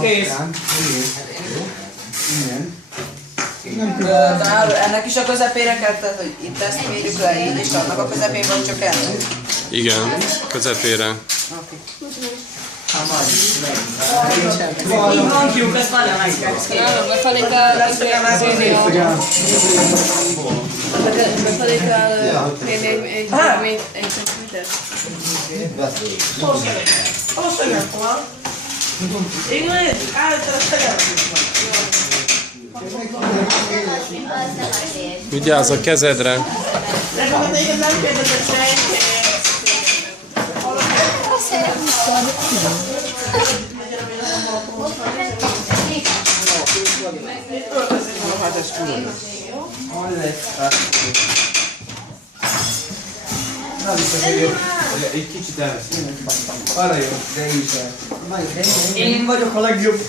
Kész. Ennek is a közepére kell, tehát hogy itt ezt mérjük le így, és annak a közepén van csak ennek? Igen, közepére. Így mondjuk, ezt nagyon meg kell. Befelé kell kérni befelé kell kérni egy centimétert. Ahol szegem van. Így nézzük, állítan a szegem. Vigyázz a kezedre. Legalább téged nem kérdezett senki. Egy kicsit elveszünk. Arra jó, de én is el. Én vagyok a legjobb.